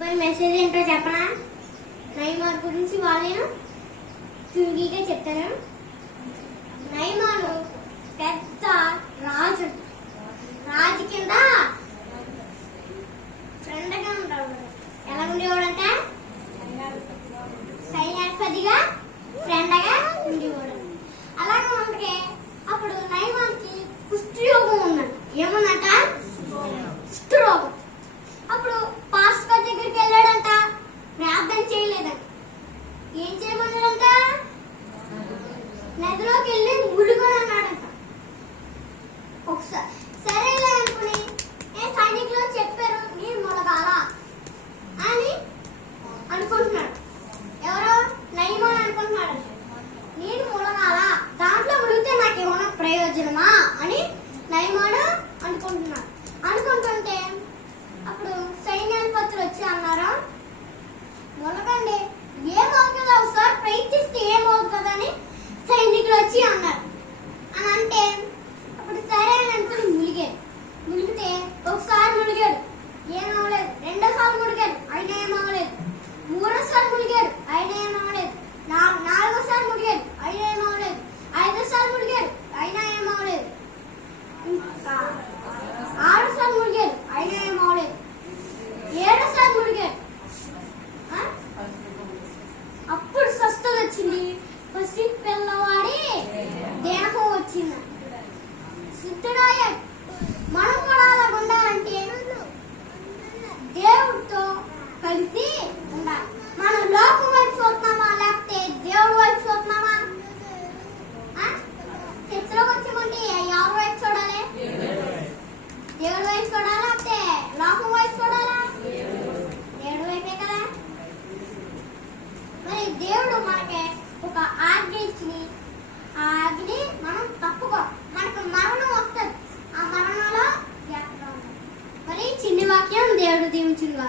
Message ఏంటో చెప్పనా? నయమాన్ గురించి నేను చుంగిగా చెప్తాను. నయమాను పెద్ద రాజు కింద ఫ్రెండ్గా ఉంటాడు. ఎలా ఉండేవాడంటే సైన్యాధిపతిగా ఫ్రెండ్గా ఉండేవాడు. అలాగే ఉంటే అప్పుడు నయమాన్కి కుష్ఠరోగం ఉన్నది. ఏమన్నట? కుష్ఠరోగం. అప్పుడు పాస్టర్ దగ్గరికి వెళ్ళాడంట. ప్రార్థన చేయలేదంట. ఏం చేయమన్నాడంట? నదిలోకి వెళ్ళి ములుగని అన్నాడంట. ఒకసారి సరేలే అనుకుని సైనికులు చెప్పారు నేను ములగాల అని అనుకుంటున్నాడు. ఎవరో నయమాన్ అనుకుంటున్నాడు. నేను ములగాల, దాంట్లో ములిగితే నాకు ఏమైనా ప్రయోజనమా అని నయమాను అనుకుంటున్నాడు. అనుకుంటుంటే అప్పుడు సైన్యాధిపతులు వచ్చి అన్నారు, ములగండి, ఏమవుతుందో ఒకసారి ప్రయత్నిస్తే ఏమవుతుంది అని సైనికులు వచ్చి అన్నారు. అని అంటే అప్పుడు సరే అని అనుకుని ములిగితే ఒకసారి ములిగాడు, ఏమవలేదు. రెండోసారి ములిగాడు, అయినా ఏమవలేదు. మూడోసారి ములిగాడు, అయినా ఏమవలేదు. నాలుగోసారి ములిగాడు, అయినా ఏమవలేదు. ఐదోసారి ములిగాడు, అయినా ఏమవలేదు. ఆరోసారి ములిగాడు, అయినా ఏమవలేదు. ఏడోసారి ములిగాడు. అప్పుడు స్వస్థత వచ్చింది. పసి పిల్లవాడి దేహం వచ్చింది. సిద్ధుడయ్యాడు. మనం కూడా అలా ఉండాలంటే దేవుడితో కలిసి ఉండాలి. మనం లోకం వైపు చూస్తున్నామా లేకపోతే దేవుడి వైపు చూస్తున్నామా? చర్చలోకి వచ్చామంటే ఎవరి వైపు చూడాలి? దేవుడి వైపు చూడాలా లేకపోతే లోకం వైపు చూడాలా? దేవుడి వైపే కదా. మరి దేవుడు మనకి ఒక ఆజ్ఞ ఇచ్చి ఆ ఆజ్ఞని మనం తప్పుకో, మనకు మరణం వస్తుంది. ఆ మరణంలో మరి చిన్ని వాక్యం దేవుడు దీవించును.